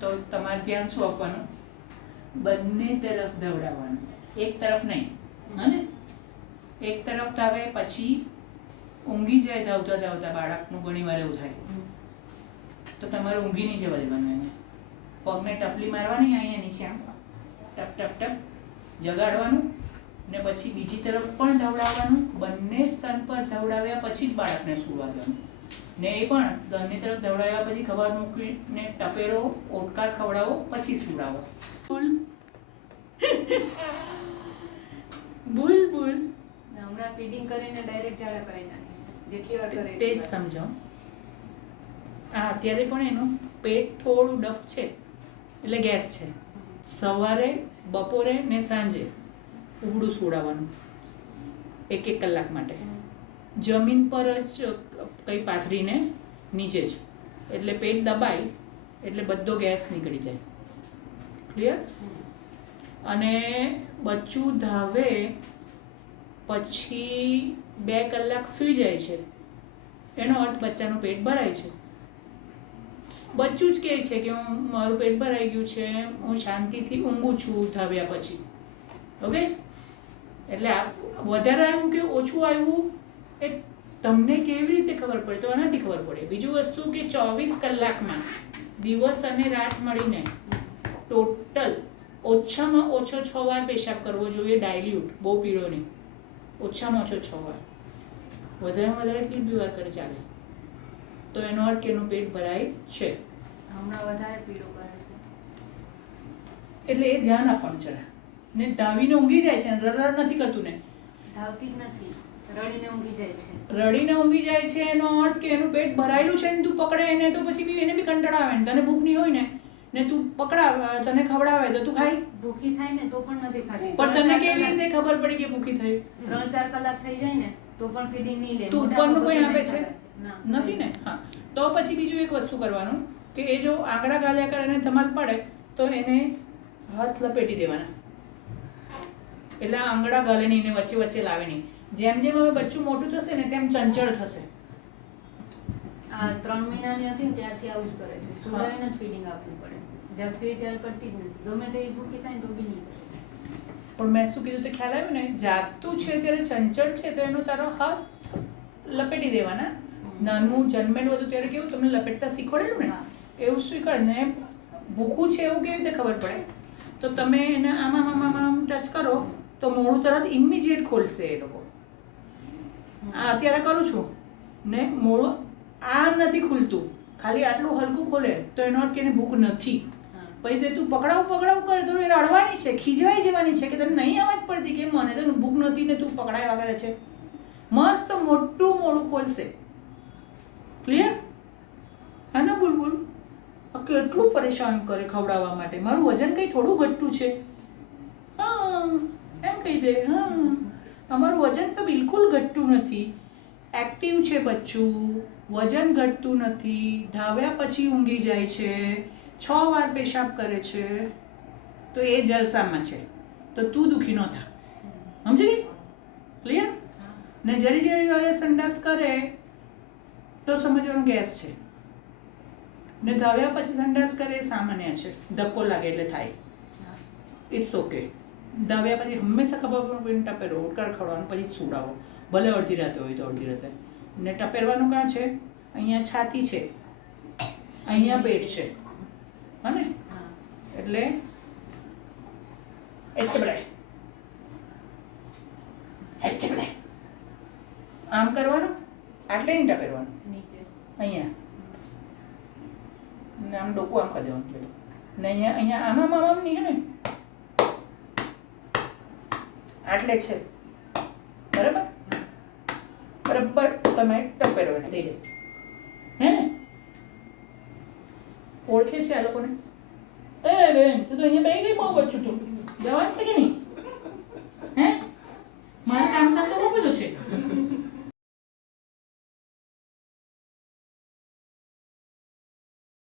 તો તમારે ધ્યાન શું આપવાનું? બંને તરફ ધવડાવવાનું, એક તરફ નહીં. હા, એક તરફ ધાવે પછી ઊંઘી જાય ધાવતા ધાવતા બાળકનું ઘણી વાર એવું થાય, તો તમારે ઊંઘી નહીં જવા દેવાનું એને. પગને ટપલી મારવાની અહીંયા નીચે આમ ટપ ટપ ટપ જગાડવાનું ને પછી બીજી તરફ પણ ધવડાવવાનું. બંને સ્તન પર ધવડાવ્યા પછી જ બાળકને સૂવા દેવાનું ને એ પણ બંને તરફ ધવડાવ્યા પછી ખબર મૂકીને ટપેરો ઓટકાર ખવડાવો પછી સુવડાવો. બોલ બોલ બોલ. હમણાં ફીડિંગ કરીને ડાયરેક્ટ ઝાડા કરી નાખે, જેટલી વાર કરે તે જ સમજો. હા, અત્યારે પણ એનું પેટ થોડું ડફ છે એટલે ગેસ છે. સવારે, બપોરે ને સાંજે ઉબડું સુવડાવવાનું 1-1 કલાક માટે. જમીન પર જ કંઈ પાથરીને નીચે જ, એટલે પેટ દબાય એટલે બધો ગેસ નીકળી જાય. ક્લિયર? અને બચ્ચું ધાવે પછી 2 કલાક સૂઈ જાય છે એનો અર્થ બચ્ચાનું પેટ ભરાય છે. બચ્ચું જ કહે છે કે હું મારું પેટ ભરાઈ ગયું છે, હું શાંતિથી ઊંઘું છું ધાવ્યા પછી. ઓકે? એટલે આ વધારે આવ્યું કે ઓછું આવ્યું એ તમને કેવી રીતે ખબર પડે? તો એનાથી ખબર પડે. બીજું વસ્તુ કે 24 કલાકમાં દિવસ અને રાત મળીને ટોટલ ઓછામાં ઓછો 6 વાર પેશાબ કરવો જોઈએ, ડાયલ્યુટ, બહુ પીળો નહીં. ઓછામાં ઓછો 6 વાર. વધારેમાં વધારે કેટલી વાર કરે ચાલે, તો એનો અર્થ કે એનું પેટ ભરાય છે. હમણાં વધારે પીળું કરે છે એટલે એ ધ્યાન આપવાનું છે. ને ધાવીને ઊંઘી જાય છે, રડ નથી કરતું ને? ધાવતી જ નથી, રડીને ઊંઘી જાય છે. રડીને ઊંઘી જાય છે એનો અર્થ કે એનું પેટ ભરાયેલું છે ને તું પકડે એને તો પછી એને બી કંટાળો આવે ને તને ભૂખ નહીં હોય ને તું પકડાવ, તને ખવડાવે તો તું ખાઈ. ભૂખી થાય ને તો પણ નથી ખાતી. પણ તને કેવી રીતે ખબર પડી કે ભૂખી થઈ? 3-4 કલાક થઈ જાય ને તો પણ ફીડિંગ નહીં લે. તું ઉપરનું કોઈ આપે છે? ના, નથી ને? હા, તો પછી બીજું એક વસ્તુ કરવાનું કે એ જો આંગળા ગાલ્યા કરે એને ધમાલ પડે તો એને હાથ લપેટી દેવાના. એટલે આંગળા ગાલે નહીં, એને વચ્ચે વચ્ચે લાવે નહીં. જેમ જેમ હવે બચ્ચું મોટું થશે ને તેમ ચંચળ થશે. આ 3 મહિનાની હતી ને ત્યારથી આવું જ કરે છે. સુડાવીને જ ફીડિંગ આપવું પડે. જાગતી હોય ત્યારે કરતી જ નથી. ગમે તેવી ભૂખી થાય ને તો બી નહીં કરે. પણ મેં શું કીધું તે ખ્યાલ આવ્યો ને? જાગતું છે ત્યારે ચંચળ છે તો એનો તારો હાથ લપેટી દેવાના. નાનું જન્મેલું હતું ત્યારે કેવું તમને લપેટતા શીખવાડેલું ને, એવું શીખવાડે ને. ભૂખું છે એવું કેવી રીતે ખબર પડે? તો તમે એને આમ આમ આમ આમ આમ ટચ કરો તો મોઢું તરત ઇમિડિયેટ ખોલશે એ લોકો. આ અત્યારે કરું છું ને મોઢું આમ નથી ખુલતું, ખાલી આટલું હલકું ખોલે તો એનો અર્થ કે એને ભૂખ નથી. પછી તે તું પકડાવ કરે તો એ રડવાની છે, ખીજવાઈ જવાની છે કે તને નહીં આવજ પડતી કે મને તો ભૂખ નથી ને તું પકડાય વગેરે છે. મસ્ત મોટું મોઢું ખોલશે. ક્લિયર? હા ને બુલબુલ? કેટલું પરેશાન કરે ખવડાવવા માટે. મારું વજન કંઈ થોડું ઘટતું છે, હા એમ કહી દે. હા, અમારું વજન તો બિલકુલ ઘટતું નથી. એક્ટિવ છે બચ્ચું, વજન ઘટતું નથી, ધાવ્યા પછી ઊંઘી જાય છે, 6 વાર પેશાબ કરે છે, તો એ જલસામાં છે. તો તું દુઃખી ન થા. સમજી ગઈ? ક્લિયર? ને જરી જરી વારે સંડાસ કરે તો સમજવાનું ગેસ છે, ને ધાવ્યા પછી સંડાસ કરે સામાન્ય છે. ધક્કો લાગે એટલે થાય, ઇટ્સ ઓકે. ધાવ્યા પછી હંમેશા ખબર પડે ટપેરો ઓટકાર ખવડાવવાનું પછી સુવડાવો, ભલે અડધી રાતે હોય તો અડધી રાતે. ને ટપેરવાનું કાં છે? અહીંયા છાતી છે, અહીંયા પેટ છે, હા ને? એટલે આમ કરવાનું, આટલે નહીં ટપેરવાનું, નીચે અહીંયા ને આમ ડોકું આમ કરી દેવાનું પેલું ને અહીંયા આમ આમ આમ નહીં ને આટલે છે. બરાબર બરાબર તમે ટપેરો એને દઈ દે. હે ને? ઓળખે છે આ લોકોને? એ બેન તું તો અહીંયા બેસી ગઈ, બહુ બચ્ચું તું જવાનું છે કે નહીં? હે? મારું કામ તો બહુ બધું છે.